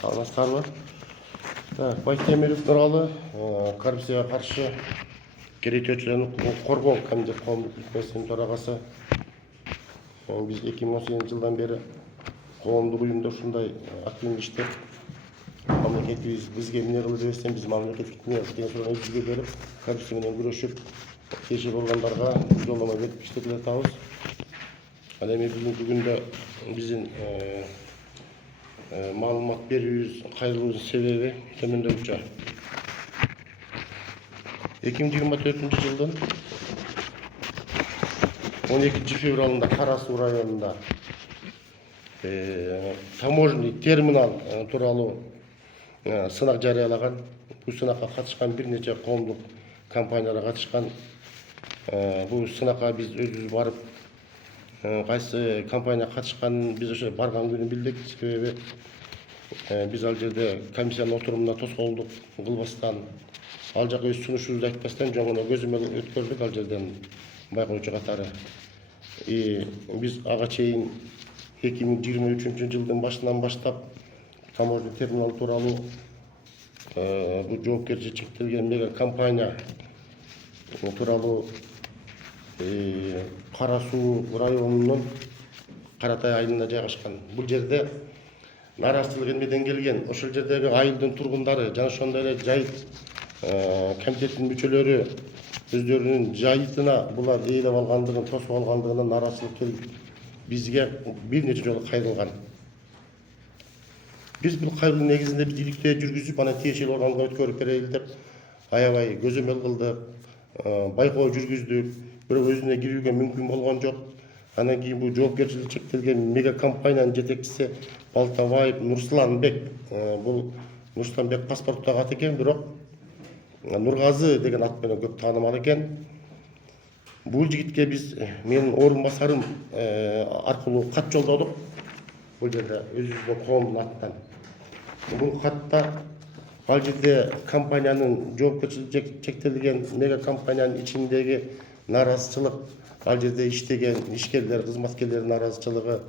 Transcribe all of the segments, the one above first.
Саламатсыздарбы? Байтемиров Нуралы, коррупцияга каршы керейтөөчүлөрдү коргоо комитет коомдук кеңесинин төрагасы. Биз 2018 жылдан бери коомдук уюмда ушундай активдүү иштеп, мамлекетибиз бизге эмне кылды десем, биз мамлекеттик кеңештерге бизге берип, коррупция менен күрөшүп, тиешелүү органдарга жолдомо берип иштеп жатабыз. Ал эми бүгүнкү күндө биздин маалымат берүүбүз кайрылуубуздун себеби төмөндөгүчө. 2024 жылдын 12 февралында Кара Суу районунда таможенный терминал тууралуу сынак жарыялаган. Бул сынакка катышкан бир нече коомдук компаниялар катышкан. Бул сынакка биз өзүбүз барып, кайсы компания катышканын биз ошо барган күнү билдик. Себеби биз ал жерде комиссиянын отурумуна тоскоолдук кылбастан, ал жака өз сунушубузду айтпастан жөн гана көзөмөл өткөрдүк ал жерден байкоочу катары. Биз ага чейин 2023 жылдын башынан баштап таможенный терминал тууралуу бул жоопкерчилиги чектелген мега компания тууралуу Кара Суу районунун Каратай айылына жайгашкан. Бул жерде нааразычылык эмнеден келген? Ошол жердеги айылдын тургундары жана ошондой эле жайыт комитеттин мүчөлөрү өздөрүнүн жайытына булар ээлеп алгандыгын, тосуп алгандыгынан нааразычылык келип, бизге бир нече жолу кайрылган. Биз бул кайрылуу негизинде биз иликтөө жүргүзүп, ана тиешелүү органга өткөрүп берели деп аябай көзөмөл кылдык, байкоо жүргүздүк, бирок өзүнө кирүүгө мүмкүн болгон жок. Анан кийин бул жоопкерчилиги чектелген мега компаниянын жетекчиси Балтабаев Нурсуланбек, бул Нурсуланбек паспорттогу аты экен, бирок Нургазы деген ат менен көп таанымал экен. Бул жигитке биз менин орун басарым аркылуу кат жолдодук. Бул жерде өзүбүздүн коомдун атынан. Бул катта ал жерде компаниянын жоопкерчилиги чектелген мега компаниянын ичиндеги нааразычылык, ал жерде иштеген ишкерлер, кызматкерлердин нааразычылыгы,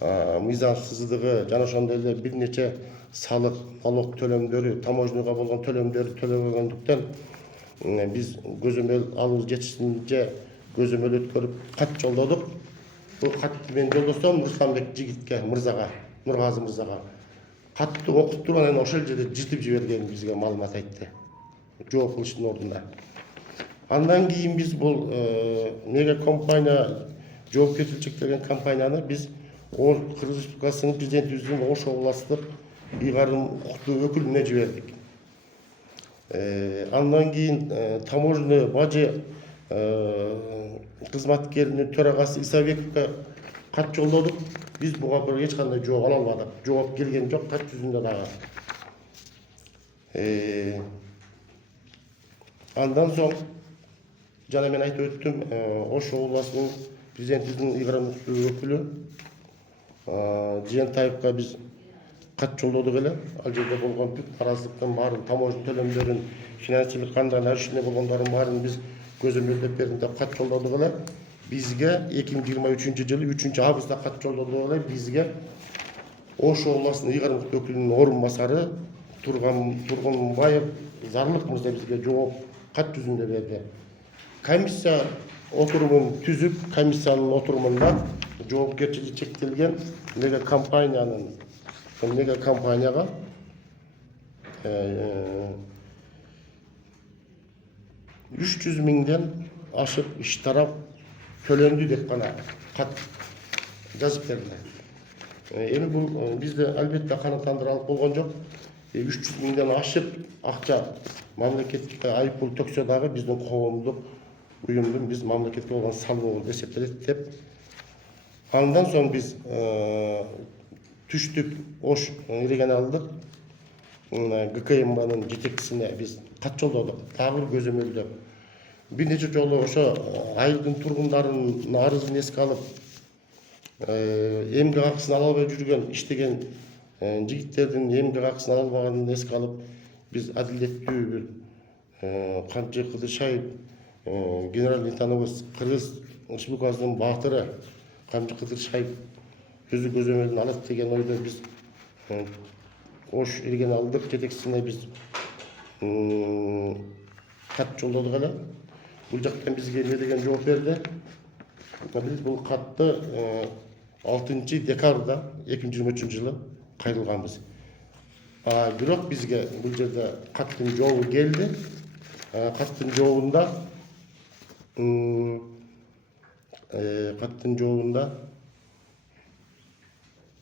мыйзамсыздыгы жана ошондой эле бир нече салык, налог төлөмдөрү, таможняга болгон төлөмдөрдү төлөбөгөндүктөн биз көзөмөл алуу жетишинче көзөмөл өткөрүп кат жолдодук. Бул катты мен жолдосом Нурсуланбек жигитке, мырзага, Нургазы мырзага катты окуп туруп, анан ошол жерде жыртып жибергенин бизге маалымат айтты, жооп кылыштын ордуна. Андан кийин биз бул мега компания жоопкерчилиги чектелген компанияны биз Кыргыз Республикасынын президентибиздин Ош областтык ыйгарым укуктуу өкүлүнө жибердик. Андан кийин таможенный бажы кызматкеринин төрагасы Исабековго кат жолдодук. Биз буга бир эч кандай жооп ала албадык. Жооп келген жок кат жүзүндө дагы. Андан соң жана мен айтып өттүм, Ош областынын президентибиздин ыйгарым укуктуу өкүлү Жыентаевга биз кат жолдодук эле. Ал жерде болгон бүт наразылыктын баарын, таможня төлөмдөрүн, финансылык кандай нарушение болгондорун баарын биз көзөмөлдөп бердим деп кат жолдодук эле. Бизге 2023 жылы 3-августта кат жолдодук эле. Бизге Ош областынын ыйгарым укуктуу өкүлүнүн орун басары Тургунбаев Зарлык мырза бизге жооп кат жүзүндө берди. Комиссия отурумун түзүп, комиссиянын отурумунда жоопкерчилиги чектелген мега компанияга 300 миңден ашып иш тарап төлөндү деп гана кат жазып берди. Эми бул бизде албетте канааттандыра алып болгон жок. 300 миңден ашып акча мамлекетке айыппул төксө дагы биздин коомдук уюмдун биз мамлекетке болгон салымыбыз эсептелет деп. Андан соң биз түштүк Ош регионалдык ГКМБнын жетекчисине биз кат жолдодук, дагы бир көзөмөлдөп. Бир нече жолу ошо айылдын тургундарынын арызын эске алып, эмгек акысын ала албай жүргөн, иштеген жигиттердин эмгек акысын ала албаганын эске алып, биз адилеттүү бир Камчы Кыдыршаев генеральный лейтенантыбыз Кыргыз Республикасынын баатыры Камчы Кыдыршаев өзү көзөмөлүн алат деген ойдо биз Ош илген алдык, жетекчисине биз кат жолдодук эле. Бул жактан бизге эмне деген жооп берди. Биз бул катты 6 декабрда 2023 жылы кайрылганбыз. Бирок бизге бул жерде каттын жообу келди. Каттын жообунда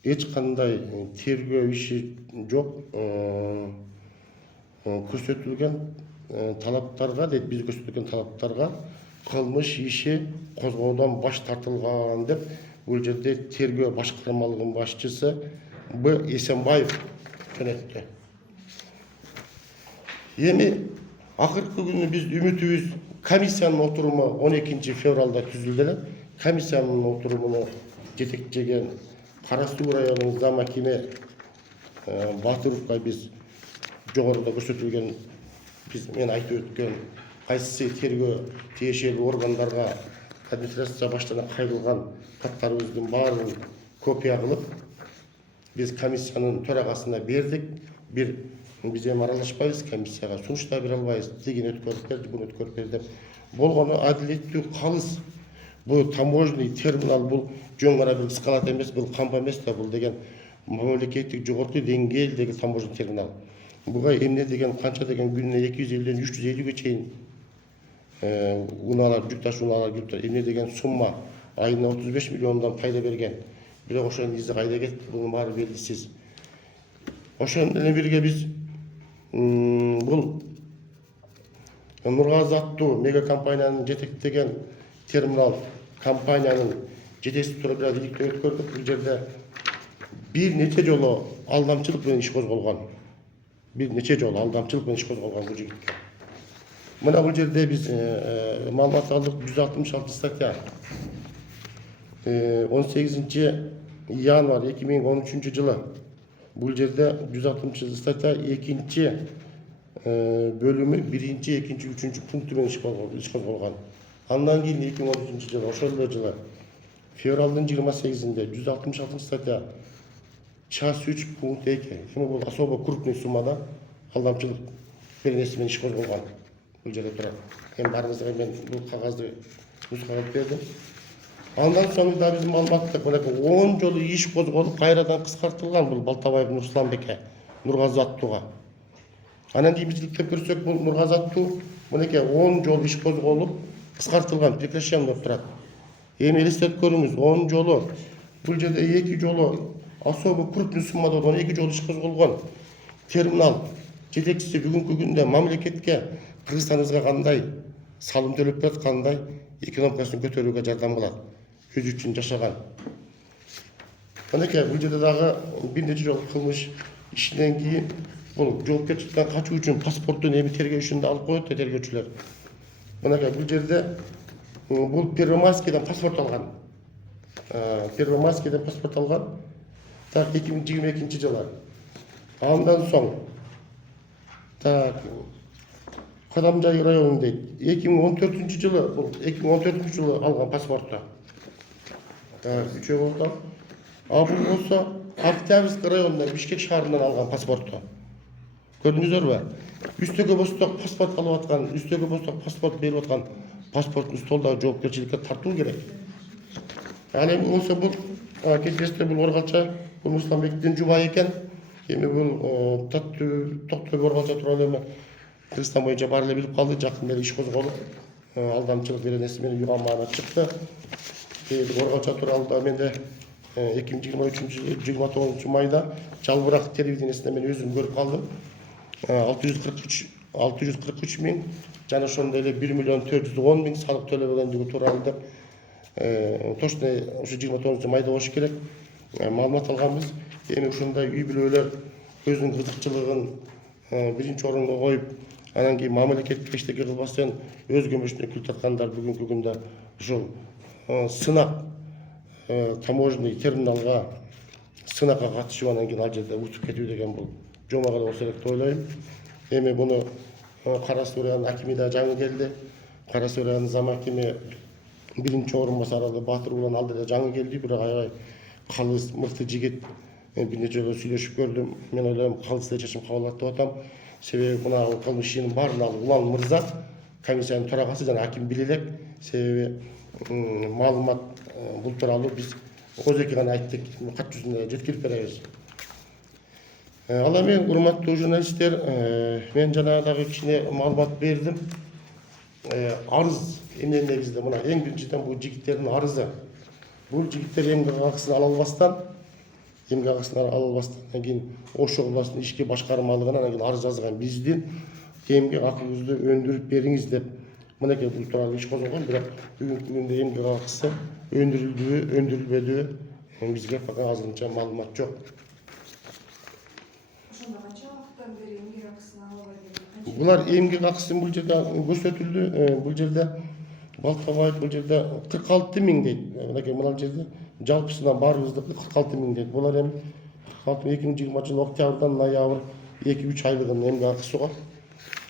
эч кандай тергөө иши жок. Көрсөтүлгөн талаптарга дейт, биз көрсөтүлгөн талаптарга кылмыш иши козгоодон баш тартылган деп бул жерде тергөө башкармалыгынын башчысы Б. Эсенбаев жөнөттү. Эми акыркы күнү биз үмүтүбүз комиссиянын отуруму 12 февралда түзүлдү эле. Комиссиянын отурумуну жетектеген Кара Суу районунун зам акими Батыровго биз жогоруда көрсөтүлгөн мен айтып өткөн кайсы тергөө тиешелүү органдарга администрация баштарына кайрылган каттарыбыздын баарын копия кылып биз комиссиянын төрагасына бердик. Биз эми аралашпайбыз комиссияга, сунуш да бере албайбыз. Тигин өткөрүп берди, буну өткөрүп берди деп. Болгону адилеттүү калыс. Бул таможенный терминал бул жөн гана бир скалат эмес, бул кампа эмес да, бул деген мамлекеттик жогорку деңгээлдеги таможенный терминал. Буга эмне деген канча деген күнүнө 250ден 350ге чейин унаалар, жүк таш унаалар жүрүп, эмне деген сумма айына 35 миллиондон пайда берген. Бирок ошонун изи кайда кетти, бул баары белгисиз. Ошон менен бирге биз бул Нургазы аттуу мега компаниянын жетектеген терминал компаниянын жетекчиси туруп бир иликтөө өткөрдүк. Бул жерде бир нече жолу алдамчылык менен иш козголгон. Бул жигитке. Мына бул жерде биз маалымат алдык. 166 статья 18 январь 2013 жылы. Бул жерде 160 статья 2 бөлүмү 1, 2, 3 пункту менен иш козголгон. Андан кийин 2013 жылы, ошол эле жылы февралдын 28-inde 166 статья час 3 пункт 2. Эми бул особо крупный суммада алдамчылык беренеси менен иш козголгон. Бул жерде турат. Эми барыңызга мен бул кагазды нускалап бердим. Андан соң да биз маалыматтык 10 жолу иш козголуп, кайрадан кыскартылган бул Балтабаев Нурсуланбекке, Нургазы аттууга. Анан кийин биз иликтеп көрсөк, бул Нургазы аттуу мынакей 10 жолу иш козголуп, кыскартылган, прекращен болуп турат. Эми элестетип көрүңүз, 10 жолу. Бул жерде 2 жолу особо крупный суммада 12 жолу иш козголгон. Терминал жетекчиси бүгүнкү күндө мамлекетке Кыргызстаныбызга кандай салым төлөп берет, кандай экономикасын көтөрүүгө жардам кылат. Өзү үчүн жашаган. Мынакей бул жерде дагы бир нече жолу кылмыш ишинен кийин бул жоопкерчиликтен качуу үчүн паспорттун эми тергөө ишинде алып коет да тергөөчүлөр. Мынакей бул жерде бул Первомайскийден паспорт алган. Первомайскийден паспорт алган. Так 2022 жылы. Андан соң Кадамжай районунда 2014 жылы, бул 2014 жылы алган паспорту. Үчөө болду. Бул болсо Октябрьский районунда Бишкек шаарынан алган паспорту. Көрдүңүздөрбү? Үстөгө босток паспорт алып аткан, үстөгө босток паспорт берип аткан паспорттун столдагы жоопкерчиликке тартуу керек. Эми болсо бул кечесте бул Оргалча, бул Мусланбектин жубайы экен. Эми бул Токтой Оргалча тууралуу эми Кыргызстан боюнча баары эле билип калды. Жакын эле иш козголуп, алдамчылык беренеси менен югамага чыкты. Оргалча тууралуу да менде 2023 жылы 29 майда Жалбырак телевидениесинде мен өзүм көрүп калдым. 643 миң жана ошондой эле 1 миллион 410 миң салык төлөбөгөндүгү тууралуу деп точно ошо 29 майда болуш керек маалымат алганбыз. Эми ушундай үй бүлөлөр өзүнүн кызыкчылыгын биринчи орунга коюп, анан кийин мамлекеттик иштерге кылбастан өз көмүшүнө күлүп аткандар бүгүнкү күндө ушул сынак таможенный терминалга сынакка катышып, анан кийин ал жерде утуп кетүү деген бул жомок эле болсо керек деп ойлойм. Эми буну Кара Суу районунун акими да жаңы келди. Кара Суу районунун зам акими биринчи орун басары Батыр улан алды да жаңы келди. Бирок аябай калыс, мыкты жигит. bir neçe jolы сүйлөшүp gördüm. Men ойлойм калыс эле чечим кабыл алат деп атам. Себеби мына кылмыш ишинин баарын алып Улан мырза, комиссиянын төрагасы жана аким биле элек. Себеби маалымат бул тууралуу биз өзеки гана айттык, кат жүзүнө жеткирип беребиз. Ал эми урматтуу журналисттер, мен жана дагы кичине маалымат бердим. Арыз эмне негизде мына эң биринчиден бул жигиттердин арызы. Бул жигиттер эмгек акысын ала албастан, анан кийин Ош областынын ички башкармалыгына анан кийин арыз жазган. Биздин эмгек акыбызды өндүрүп бериңиз деп. Мынакей бул тууралуу иш козголгон, бирок бүгүнкү күндө эмгек акысы өндүрүлдүбү, өндүрүлбөдүбү бизге пока азырынча маалымат жок. Ошондо канча убакыттан бери эмгек акысын албай келген? Булар эмгек акысын бул жерде көрсөтүлдү. Бул жерде Балтабаев бул жерде 46 миң дейт. Мынакей мына жерде жалпысынан баарыбыздыкы 46 миң дейт. Булар эми 2020 жылы октябрдан ноябрь 2-3 айлыгын эмгек акысы го.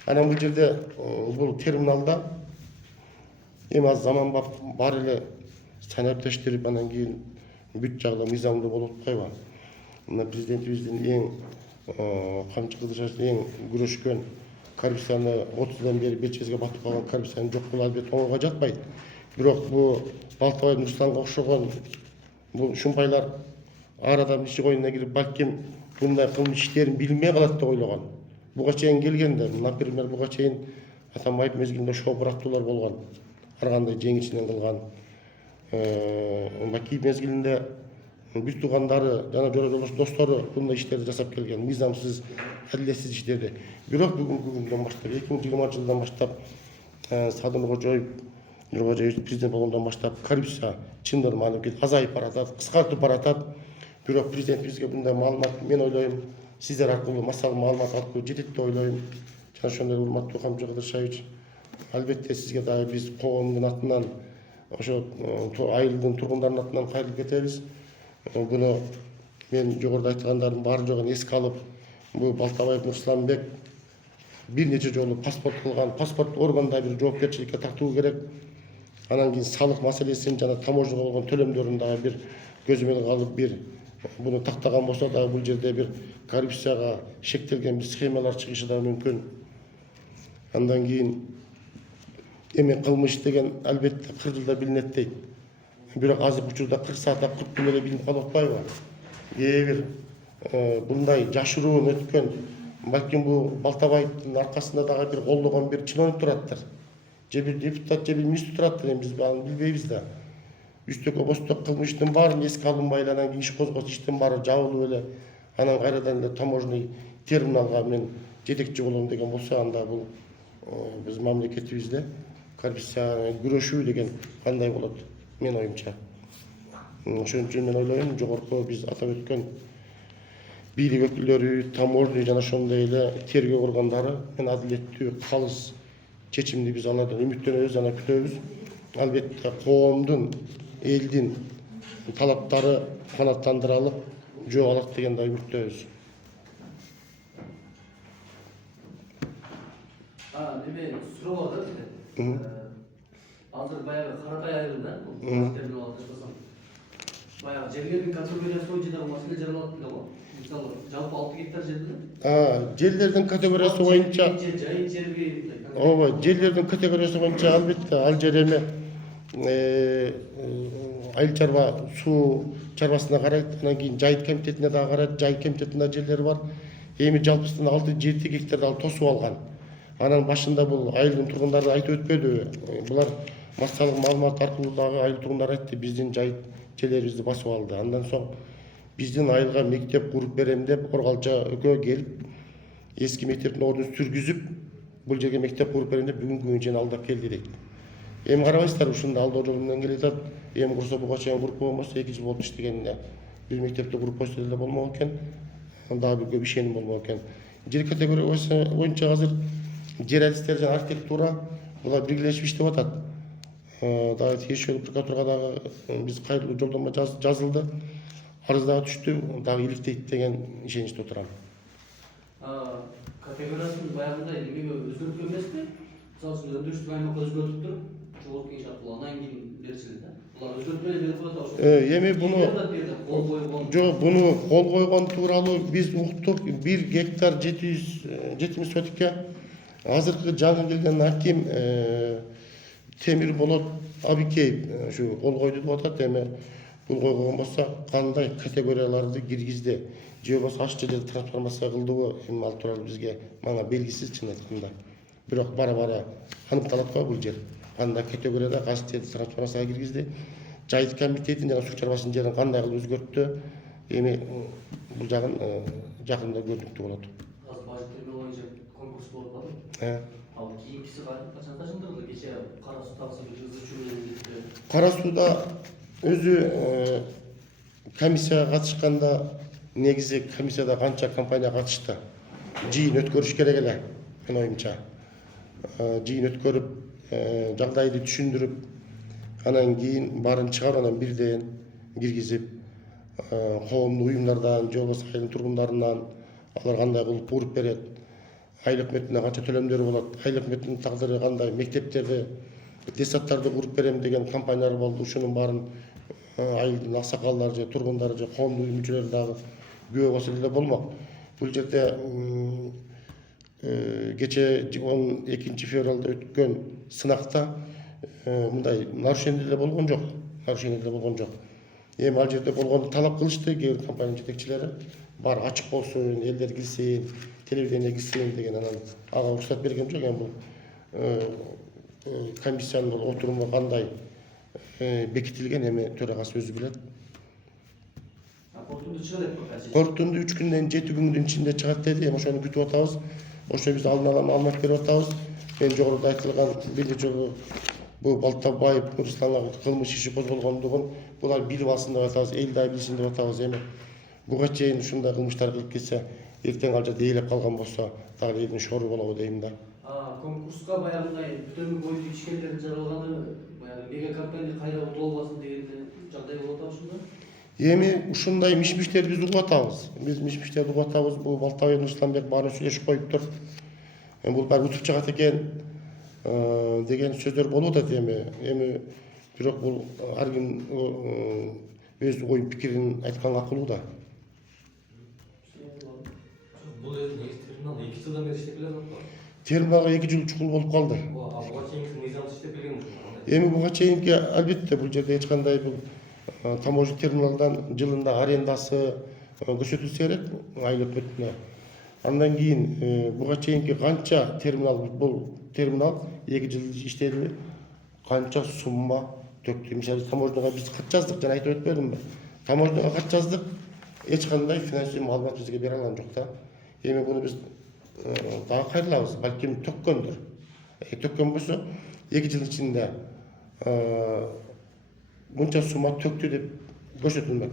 Анан бул жерде бул терминалда эми аз заманбап бар эле санаптештирип анан кийин бүт жагда мыйзамдуу болуп атпайбы? Мына президентибиздин эң камчы кылдырышып эң күрөшкөн коррупцияны 30-дан бери беческе батып калган коррупцияны жок кылуу албетте оңойго жатпайт. Бирок бул Балтабай Нурсултанга окшогон бул шумпайлар ар адамдын ичи коюна кирип балким мындай кылмыш иштерин билбей калат деп ойлогон. Буга чейин келгенде, например, буга чейин Атамбаев мезгилинде шопур аттуулар болгон. Ар кандай жеңишинен кылган. Бакиев мезгилинде бүт туугандары жана жора жолдош достору мындай иштерди жасап келген. Мыйзамсыз, адилетсиз иштерди. Бирок бүгүнкү күндөн баштап 2020 жылдан баштап Садыр Нуркожоевич президент болгондон баштап коррупция чындыгы маанилүү азайып баратат, кыскартып баратат. Бирок президентибизге мындай маалымат мен ойлойм сиздер аркылуу массалык маалымат алып жетет деп ойлойм. Жана ошондой урматтуу Камчы Кыдыршевич, албетте сизге дагы биз коомдун атынан, ошо айылдын тургундарынын атынан кайрылып кетебиз. Буну мен жогоруда айткандардын баары жогун эске алып, бул Балтабаев Нурсултанбек бир нече жолу паспорт кылган, паспорт органда бир жоопкерчиликке тартуу керек. Анан кийин салык маселесин жана таможняга болгон төлөмдөрүн дагы бир көзөмөлгө алып бир буну тактаган болсо дагы бул жерде бир коррупцияга шектелген бир схемалар чыгышы да мүмкүн. Андан кийин эми кылмыш деген албетте 40 жылда билинет дейт. Бирок азыркы учурда 40 саатта 40 күн эле билинип калып атпайбы? Кээ бир мындай жашыруун өткөн, балким бул Балтабаевдин аркасында дагы бир колдогон бир чиновник тураттыр. Же бир депутат, же бир министр тураттыр, эми биз аны билбейбиз да. Үстөккө босток кылмыштын баарын эске алынбай эле анан кийин иш козгоп иштин баары жабылып эле анан кайрадан эле таможенный терминалга мен жетекчи болом деген болсо, анда бул биз мамлекетибизде коррупцияга күрөшүү деген кандай болот мен оюмча. Ошон үчүн мен ойлойм, жогорку биз атап өткөн бийлик өкүлдөрү, таможня жана ошондой эле тергөө органдары мен адилеттүү, калыс чечимди биз алардан үмүттөнөбүз жана күтөбүз. Албетте коомдун, элдин талаптары канааттандырылып жөө алат деген да үмүттөбүз. Неме суроо бар да бизде. Азыр баягы Каракай айылында, терминал аташпасам. Баягы жерлердин категориясы боюнча да маселе жаралат эле го. Мисалы, жалпы 6 гектар жерде. Жерлердин категориясы боюнча жайыт жерби. Ооба, жерлердин категориясы боюнча албетте ал жер эми айыл чарба суу чарбасына карайт, анан кийин жайыт комитетине дагы карайт, жайыт комитетинин жерлери бар. Эми жалпысынан 6-7 гектарды ал тосуп алган. Анан башында бул айылдын тургундары айтып өтпөдүбү? Булар массалык маалымат аркылуу дагы айыл тургундары айтты, биздин жайыт жерлерибизди басып алды. Андан соң биздин айылга мектеп куруп берем деп Оргалча экөө келип, эски мектептин ордун сүргүзүп, бул жерге мектеп куруп берем деп бүгүнкү күнгө чейин алдап келди дейт. Эми карабайсыздар, ушунда алдоо жол менен келатат. Эми курса буга чейин куруп койбосо 2 жыл болуп иштегенине. Бир мектепти куруп койсо деле болмок экен. Дагы бир көп ишеним болмок экен. Жер категориясы боюнча азыр жер адистери жана архитектура булар биргелешип иштеп атат. Дагы тиешелүү прокуратурага дагы биз кайрылуу жолдомо жазылды. Арыз дагы түштү, дагы иликтейт деген ишеничте отурам. Категориясын баягындай эмеге өзгөрткөн эмеспи? Мисалы үчүн өндүрүштүк аймакка өзгөртүп туруп, жогорку кеңеш аркылуу андан кийин беришили да. Ular özgürtmeli bir koydu. Эми буну Kol koygun. буну кол койгон тууралуу биз уктук 1 гектар 700 сотикке азыркы жаңы келген аким Темирболот Абикеев ушу кол койду деп атат. Эми бул койгон болсо кандай категорияларды киргизди же болбосо аш жерде трансформация кылдыбы, эми ал тууралуу бизге мага белгисиз чын айтканда. Бирок бара аныкталат го бул жер. Кандай категорияда кайсы жерде трансформацияга киргизди, жайыт комитетин жана суу чарбашылык жерин кандай кылып өзгөрттү, эми бул жагын жакында көрдүктүү болот. Az başlıkları boyunca konkurs olmadı. Ama keyiflisi kaçan taşındırdı. Geçe Karasu taksı bir hızlı çürüyen gitti. Кара сууда өзү комиссияга катышканда негизи комиссияда канча компания катышты. Жыйын өткөрүш керек эле менин оюмча. Жыйын өткөрүп, жагдайды түшүндүрүп, анан кийин баарын чыгарып анан бирден киргизип, коомдук уюмдардан, же болбосо айылдын тургундарынан алар кандай кылып буруп берет, айыл өкмөтүнө канча төлөмдөрү болот, айыл өкмөтүнүн тагдыры кандай, мектептерди, детсадтарды куруп берем деген компаниялар болду. Ушунун баарын айылдын аксакалдары же тургундары же коомдук уюм мүчөлөрү дагы күбө болсо деле болмок. Бул жерде кече 12 февралда өткөн сынакта мындай нарушение деле болгон жок. Эми ал жерде болгонду талап кылышты кээ бир компания жетекчилери. Бар ачык болсун, элдер кирсин, телевидение кирсин деген, анан ага уруксат берген жок. Эми бул комиссиянын отуруму кандай бекитилген, эми төрагасы өзү билет. Korktuğunda çıkar hep bakar. Корктунду 3 күндөн 7 күндүн ичинде чыгат деди. Эми ошону күтүп атабыз. Ошо биз алдын ала маалымат берип атабыз. Мен жогоруда айтылган бир жолу бул Балтабаев Русланга кылмыш иши козголгондугун булар билип алсын деп атабыз, эл да билсин деп атабыз. Эми буга чейин ушундай кылмыштар кылып келсе, эртең ал жерде ээлеп калган болсо, дагы элдин шору болобу дейм да. Konkurska bayağınday bütün boyunca işkenlerin jaralgаны баягы мега компания кайра утулбасын деген жагдай болуп атабы. Эми ушундай миш-миштерди биз угуп атабыз. Биз миш-миштерди угуп атабыз. Бул Балтабаев Русланбек баарын сүйлөшүп коюптур. Бул баары утуп чыгат экен деген сөздөр болуп атат эми. Бирок бул ар ким өз ой пикирин айтканга акылуу да. Бул терминал 2 жылдан бери иштеп келе жатат. Терминалга 2 жыл чукул болуп калды. Буга чейинки мыйзам иштеп келген. Эми буга чейинки албетте бул жерде эч кандай бул таможня терминалдан жылында арендасы көрсөтүлсө керек айыл өкмөтүнө. Андан кийин буга чейинки канча терминал, бул терминал 2 жыл иштеди, канча сумма төктү. Мисалы таможняга биз кат жаздык, жана айтып өтпөдүмбү? Таможняга кат жаздык, эч кандай финансий маалымат бизге бере алган жок да. Эми буну биз дагы кайрылабыз, балким төккөндүр. Төккөн болсо 2 жыл ичинде bunca summa töktü de göç ötülmek.